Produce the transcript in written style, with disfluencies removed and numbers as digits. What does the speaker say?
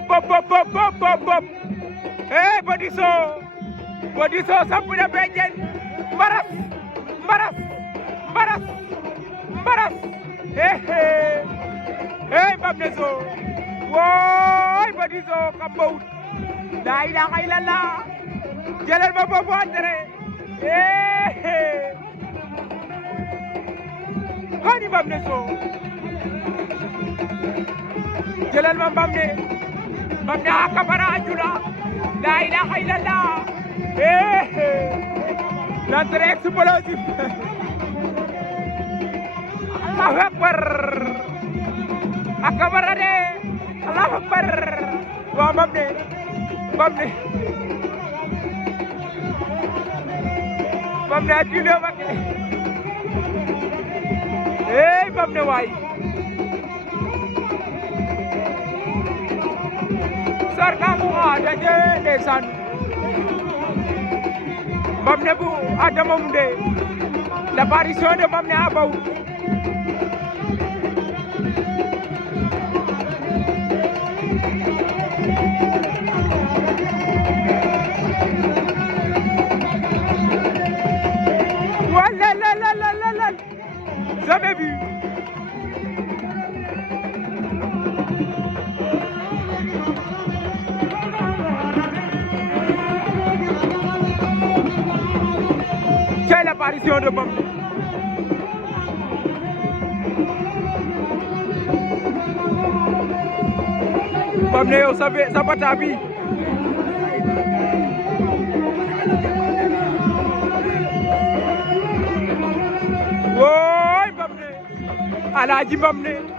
bop eh Bodiso sampu na bejen mbaras Mbam ne so woy Bodiso ka bawut la ilaha illallah jëlal ma bobu André hani Mbam ne so jëlal ma Mbam ne akabara ajula la ilaha illallah l'entrée explosive Allahu akbar akabara de Allahu akbar wa Mbam ne ajule mak Mbam ne waay sarka mu adaje ndeysaan Mbam ne bu Adama Moundé l'apparition de Mbam ne a bawut jamais vu c'est l'apparition de Mbam ne yow sa bata bi woy Mbam ne Alaaji Mbam ne